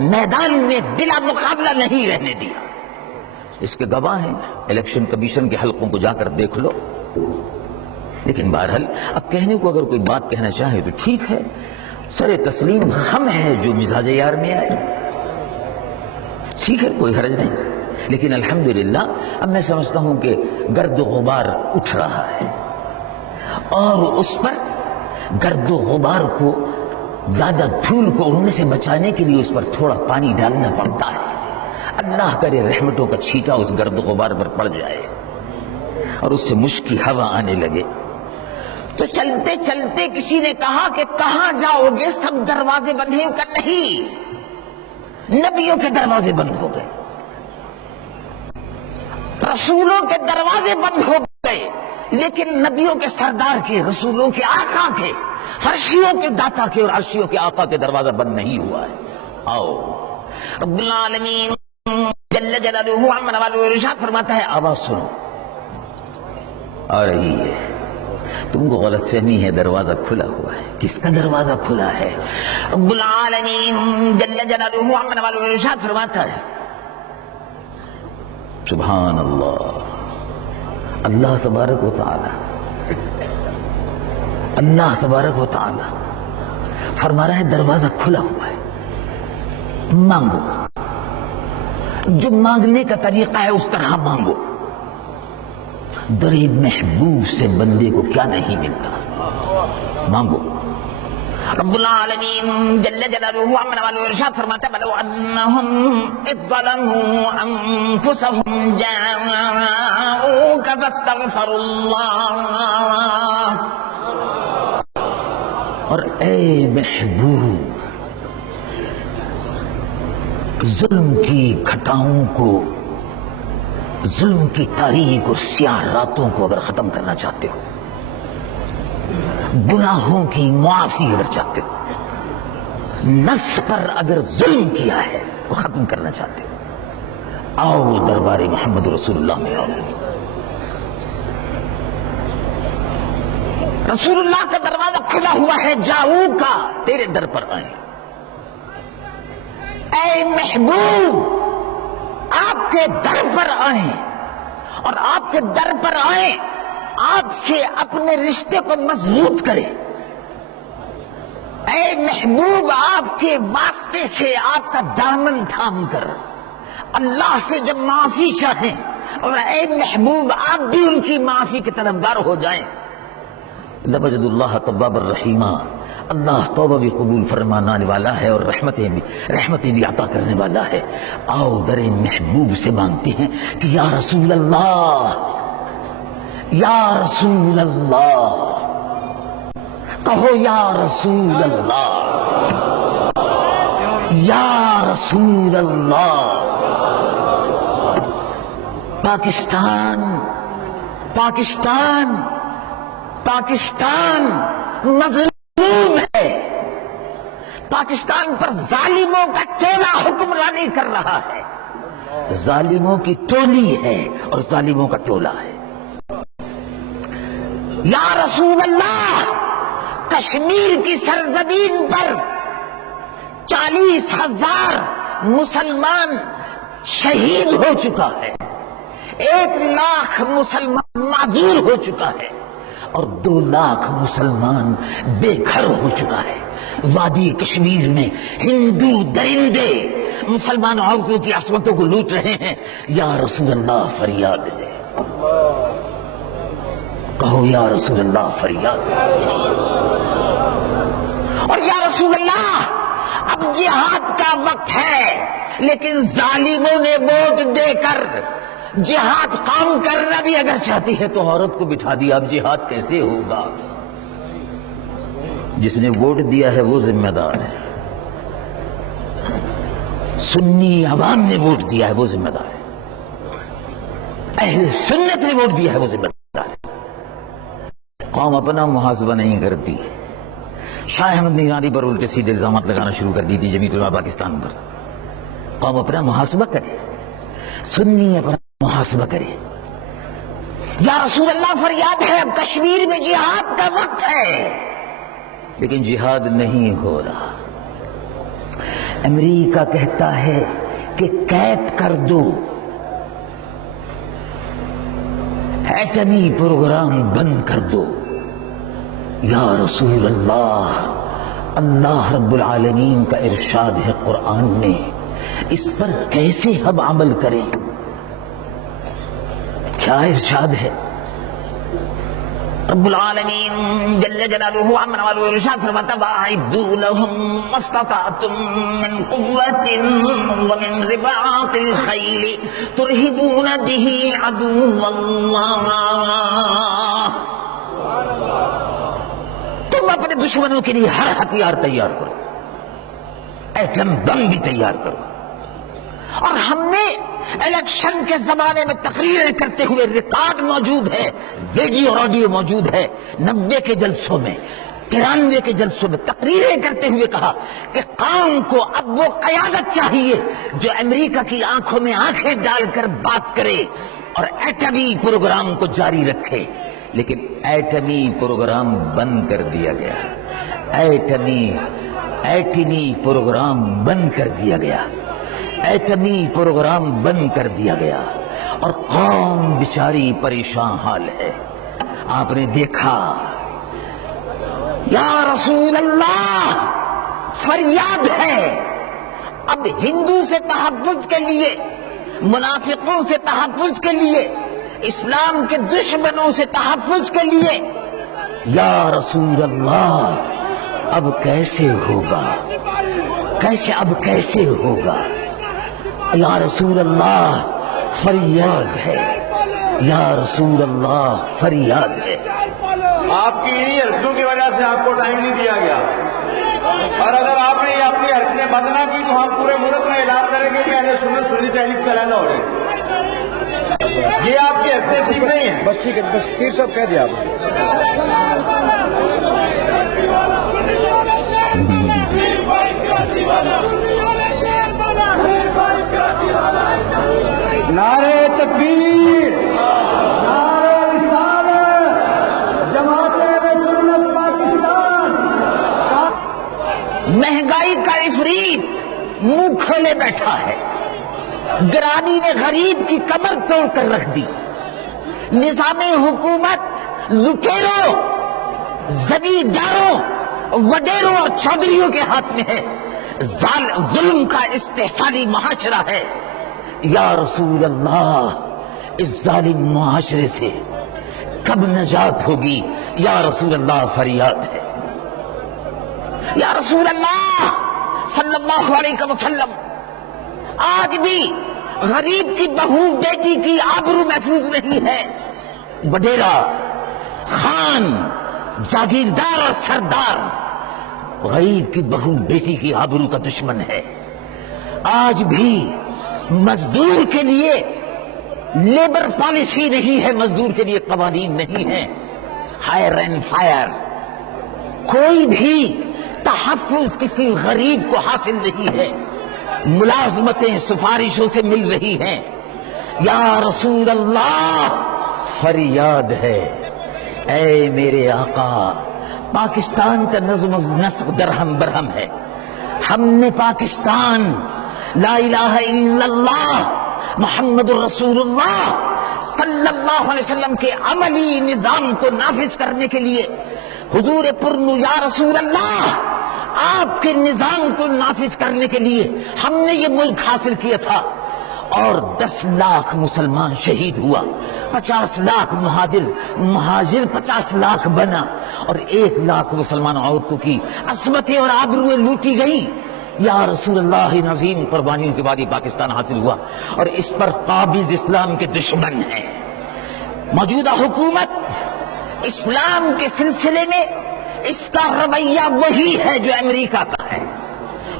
میدان میں بلا مقابلہ نہیں رہنے دیا۔ اس کے گواہ ہیں، الیکشن کمیشن کے حلقوں کو جا کر دیکھ لو۔ لیکن بہرحال اب کہنے کو اگر کوئی بات کہنا چاہے تو ٹھیک ہے، سر تسلیم ہم ہیں جو مزاج یار میں آئے، ٹھیک ہے، کوئی حرج نہیں۔ لیکن الحمدللہ اب میں سمجھتا ہوں کہ گرد و غبار اٹھ رہا ہے، اور اس پر گرد و غبار کو، زیادہ دھول کو اڑنے سے بچانے کے لیے اس پر تھوڑا پانی ڈالنا پڑتا ہے۔ اللہ کرے رحمتوں کا چھیٹا اس گرد و غبار پر پڑ جائے اور اس سے مشکی ہوا آنے لگے. تو چلتے چلتے کسی نے کہا کہ کہاں جاؤ گے؟ سب دروازے بند ہیں. کہ نہیں، نبیوں کے دروازے بند ہو گئے، رسولوں کے دروازے بند ہو گئے، لیکن نبیوں کے سردار کے، رسولوں کے آقا کے، فرشیوں کے داتا کے اور عرشیوں کے آقا کے دروازہ بند نہیں ہوا ہے. آؤ. رب العالمین جل جلالہ عم نوالہ ارشاد فرماتا ہے آواز سنو، آ رہی ہے. تم کو غلط فہمی ہے، دروازہ کھلا ہوا ہے. کس کا دروازہ کھلا ہے؟ رب العالمین جل جلالہ عم نوالہ ارشاد فرماتا ہے سبحان اللہ. اللہ تبارک و تعالی، اللہ تبارک و تعالی فرما رہا ہے دروازہ کھلا ہوا ہے، مانگو. جو مانگنے کا طریقہ ہے اس طرح مانگو. در محبوب سے بندے کو کیا نہیں ملتا؟ مانگو. رب العالمین جل جلالہ عم نوالہ ارشاد فرماتا ہے بلو انہم اذ ظلموا انفسہم جاؤک فاستغفروا اللہ. اور اے محبوب، ظلم کی گھٹاؤں کو، ظلم کی تاریک اور سیاہ راتوں کو اگر ختم کرنا چاہتے ہو، گناہوں کی معافی اگر چاہتے ہو، نفس پر اگر ظلم کیا ہے وہ ختم کرنا چاہتے ہو، آؤ دربار محمد رسول اللہ میں آؤ. رسول اللہ کا دروازہ کھلا ہوا ہے، جاؤ کا، تیرے در پر آئیں. اے محبوب، آپ کے در پر آئیں، اور آپ کے در پر آئیں آپ سے اپنے رشتے کو مضبوط کریں. اے محبوب، آپ کے واسطے سے آپ کا دامن تھام کر اللہ سے جب معافی چاہیں، اور اے محبوب آپ بھی ان کی معافی کے طلبگار ہو جائیں. لَوَجَدُ اللَّهَ تَوَّابًا رَحِيمًا. اللہ توبہ بھی قبول فرمانے والا ہے اور رحمتیں بھی عطا کرنے والا ہے. آؤ در محبوب سے مانگتے ہیں کہ یا رسول اللہ، یا رسول اللہ. کہو یا رسول اللہ، یا رسول اللہ. پاکستان پاکستان پاکستان مظلوم ہے. پاکستان پر ظالموں کا ٹولہ حکمرانی کر رہا ہے. ظالموں کی ٹولی ہے اور ظالموں کا ٹولہ ہے. یا رسول اللہ، کشمیر کی سرزمین پر 40,000 مسلمان شہید ہو چکا ہے، 1 لاکھ مسلمان معذور ہو چکا ہے، اور 2 لاکھ مسلمان بے گھر ہو چکا ہے. وادی کشمیر میں ہندو درندے مسلمان عورتوں کی عصمتوں کو لوٹ رہے ہیں. یا رسول اللہ فریاد دے. کہو یا رسول اللہ فریاد دے. اور یا رسول اللہ، اب جہاد کا وقت ہے، لیکن ظالموں نے ووٹ دے کر جہاد کام کرنا بھی اگر چاہتی ہے تو عورت کو بٹھا دیا. اب جہاد کیسے ہوگا؟ جس نے ووٹ دیا ہے وہ ذمہ دار ہے. سنی عوام نے ووٹ دیا ہے وہ ذمہ دار ہے. اہل سنت نے ووٹ دیا ہے وہ ذمہ دار ہے. قوم اپنا محاسبہ نہیں کرتی. شاہ احمد نگرانی پر الٹے سیدھے الزامات لگانا شروع کر دی تھی جمیعت علماء پاکستان پر. قوم اپنا محاسبہ کرے، سنی اپنا محاسبہ کرے. یا رسول اللہ فریاد ہے، اب کشمیر میں جہاد کا وقت ہے، لیکن جہاد نہیں ہو رہا. امریکہ کہتا ہے کہ قید کر دو، ایٹمی پروگرام بند کر دو. یا رسول اللہ، اللہ رب العالمین کا ارشاد ہے قرآن میں، اس پر کیسے ہم عمل کریں؟ کیا ارشاد ہے؟ رب العالمین جل جلالہ عمن والو ارشاد فرماتا وَأَعِدُّوا لَهُمْ مَا اسْتَطَعْتُم مِّن قُوَّةٍ وَمِن رِّبَاطِ الْخَيْلِ تُرْهِبُونَ بِهِ عَدُوَّ اللَّهِ. تم اپنے دشمنوں کے لیے ہر ہتھیار تیار کرو، ایٹم بم بھی تیار کرو. اور ہم نے الیکشن کے زمانے میں تقریریں کرتے ہوئے ریکارڈ موجود ہے، ویڈیو اور آڈیو موجود ہے، 90 کے جلسوں میں 93 کے جلسوں میں تقریریں کرتے ہوئے کہا کہ قوم کو اب وہ قیادت چاہیے جو امریکہ کی آنکھوں میں آنکھیں ڈال کر بات کرے اور ایٹمی پروگرام کو جاری رکھے. لیکن ایٹمی پروگرام بند کر دیا گیا، ایٹمی پروگرام بند کر دیا گیا، ایٹمی پروگرام بند کر دیا گیا اور قوم بیچاری پریشان حال ہے. آپ نے دیکھا یا رسول اللہ فریاد ہے. اب ہندو سے تحفظ کے لیے، منافقوں سے تحفظ کے لیے، اسلام کے دشمنوں سے تحفظ کے لیے یا رسول اللہ اب کیسے ہوگا، اب کیسے ہوگا. یا رسول اللہ فریاد ہے، یا رسول اللہ فریاد ہے. آپ کی انہی حرکتوں کی وجہ سے آپ کو ٹائم نہیں دیا گیا، اور اگر آپ نے یہ اپنی حرکتیں بند نہ کی تو ہم پورے ملک میں اعلان کریں گے کہ اہل سنت سنی تحریک سے علیحدہ ہو رہی. یہ آپ کی حرکتیں ٹھیک نہیں ہیں. بس ٹھیک ہے، بس پیر صاحب کہہ دیا آپ نے. نعرے تکبیر، نعرے رسالت، جماعت اہل سنت پاکستان. مہنگائی کا عفریت منہ کھولے بیٹھا ہے، گرانی نے غریب کی کمر توڑ کر رکھ دی. نظام حکومت لٹیروں، زمینداروں، وڈیروں اور چودھریوں کے ہاتھ میں ہے. ظلم کا استحصالی معاشرہ ہے. یا رسول اللہ اس ظالم معاشرے سے کب نجات ہوگی؟ یا رسول اللہ فریاد ہے. یا رسول اللہ صلی اللہ علیہ وسلم آج بھی غریب کی بہو بیٹی کی آبرو محفوظ نہیں ہے. وڈیرا، خان، جاگیردار اور سردار غریب کی بہو بیٹی کی آبرو کا دشمن ہے. آج بھی مزدور کے لیے لیبر پالیسی نہیں ہے، مزدور کے لیے قوانین نہیں ہیں. ہائر اینڈ فائر، کوئی بھی تحفظ کسی غریب کو حاصل نہیں ہے. ملازمتیں سفارشوں سے مل رہی ہیں. یا رسول اللہ فریاد ہے، اے میرے آقا. پاکستان کا نظم و نسق درہم برہم ہے. ہم نے پاکستان لا الہ الا اللہ محمد الرسول اللہ صلی اللہ علیہ وسلم کے عملی نظام کو نافذ کرنے کے لیے، حضور پرنو یا رسول اللہ آپ کے نظام کو نافذ کرنے کے لیے ہم نے یہ ملک حاصل کیا تھا. اور 10 لاکھ مسلمان شہید ہوا، 50 لاکھ مہاجر 50 لاکھ بنا، اور 1 لاکھ مسلمان عورتوں کی عصمتیں اور آبروئیں لوٹی گئی. یا رسول اللہ عظیم قربانیوں کے بعد یہ پاکستان حاصل ہوا، اور اس پر قابض اسلام کے دشمن ہیں. موجودہ حکومت اسلام کے سلسلے میں اس کا رویہ وہی ہے جو امریکہ کا ہے.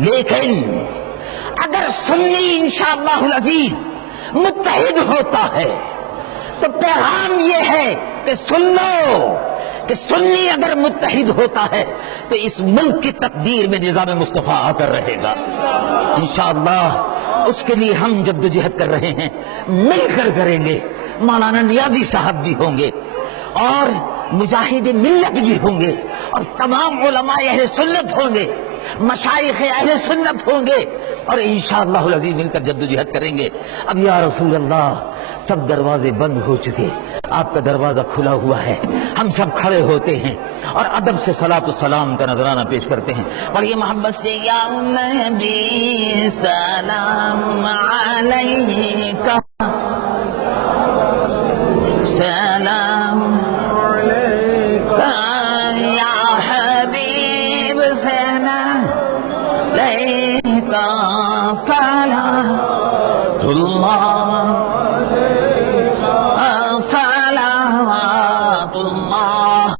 لیکن اگر سنی انشاءاللہ العزیز متحد ہوتا ہے تو پیغام یہ ہے کہ سن لو کہ سنی اگر متحد ہوتا ہے تو اس ملک کی تقدیر میں نظام مصطفیٰ آ کر رہے گا انشاءاللہ. اس کے لیے ہم جدوجہد کر رہے ہیں، مل کر کریں گے. مولانا نیازی صاحب بھی ہوں گے اور مجاہد ملت بھی ہوں گے، اور تمام علماء اہل سنت ہوں گے، مشائخ اہل سنت ہوں گے، اور انشاءاللہ العزیز مل کر جدوجہد کریں گے. اب یا رسول اللہ سب دروازے بند ہو چکے، آپ کا دروازہ کھلا ہوا ہے. ہم سب کھڑے ہوتے ہیں اور ادب سے صلاۃ و سلام کا نذرانہ پیش کرتے ہیں. اور یہ محبت سے یا نبی سلام علیکہ، سلام صلوات اللہ صلوات اللہ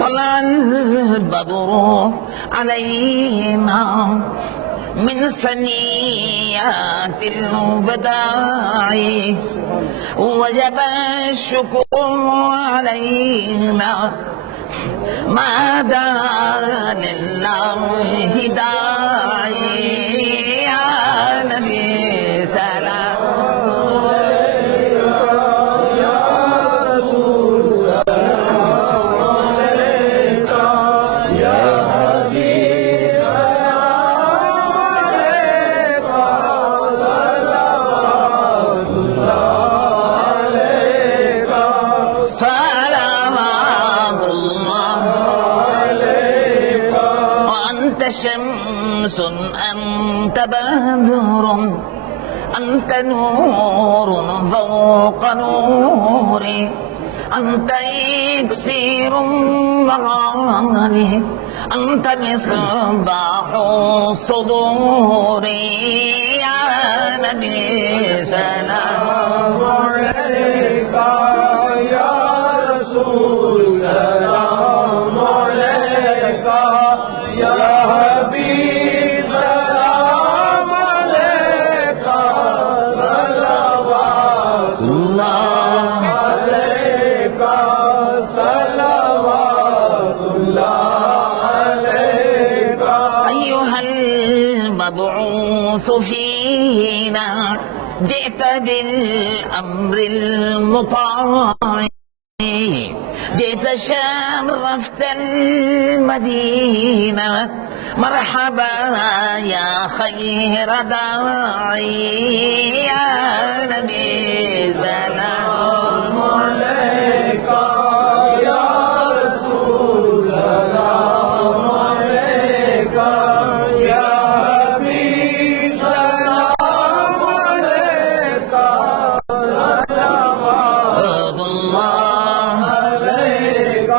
طلع البدر علينا من ثنيات الوداع وجب الشكر علينا ما دعا لله داعي يا نبي سلام شمس أنت بدر أنت نور فوق نوري أنت إكسير معاني أنت مصباح الصدور يا نبي سلام عليك يا رسول سلام عليك يا حبيب سلام عليك صلوات الله عليك صلوات الله عليك أيها المبعوث فينا جئت بالأمر المطاع جئت شرفت المدينة مرحبا يا خير داعي يا نبي سلام عليك يا رسول سلام عليك يا حبيب سلام عليك صلوات الله عليك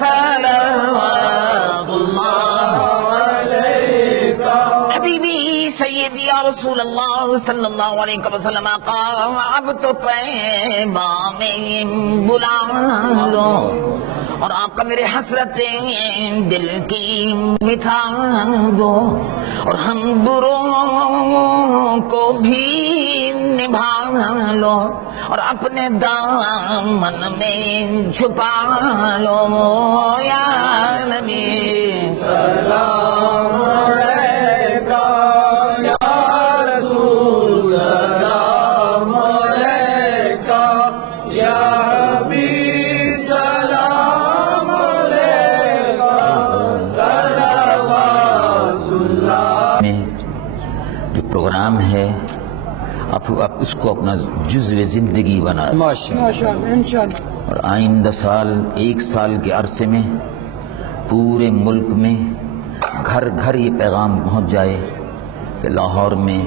صلوات الله عليك حبيبي سيدي يا رسول الله صلی اللہ علیہ وسلم قابت طیبہ میں بلا لو اور آقا میرے حسرتیں دل کی مٹھا دو اور ہم بروں کو بھی نبھا لو اور اپنے دامن میں چھپا لو یا نبی سلام علیکہ یا رسول سلام علیکہ یا حبیب سلام علیکہ صلوات اللہ میں جو پروگرام ہے آپ اس کو اپنا جزو زندگی بنا اور آئندہ سال 1 سال کے عرصے میں پورے ملک میں گھر گھر یہ پیغام پہنچ جائے کہ لاہور میں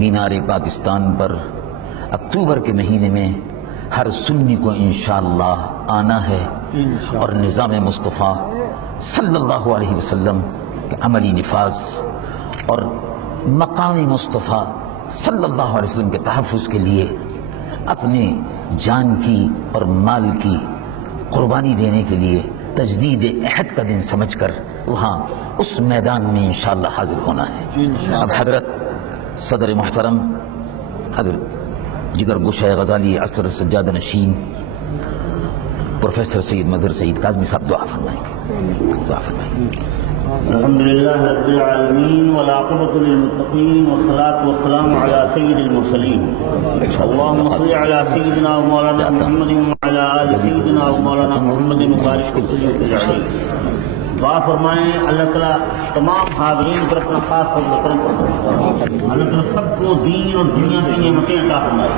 مینار پاکستان پر اکتوبر کے مہینے میں ہر سنی کو انشاءاللہ آنا ہے اور نظام مصطفیٰ صلی اللہ علیہ وسلم کے عملی نفاذ اور مقام مصطفیٰ صلی اللہ علیہ وسلم کے تحفظ کے لیے اپنے جان کی اور مال کی قربانی دینے کے لیے تجدید عہد کا دن سمجھ کر وہاں اس میدان میں انشاءاللہ حاضر ہونا ہے اب حضرت صدر محترم حضرت جگر گوشہ غزالی عصر سجادہ نشین پروفیسر سید مظہر سعید کاظمی صاحب دعا فرمائیں دعا فرمائیں الحمد لله رب العالمين والعاقبة للمتقين والصلاة والسلام على سيد المرسلين اللهم صل على سيدنا ومولانا محمد وعلى آل سيدنا ومولانا محمد وبارك وسلم عليه دعا فرمائیں اللہ تعالیٰ تمام حاضرین پر اپنا خاص فضل و کرم فرمائے اللہ تعالیٰ سب کو دین اور دنیا کی نعمتیں عطا فرمائے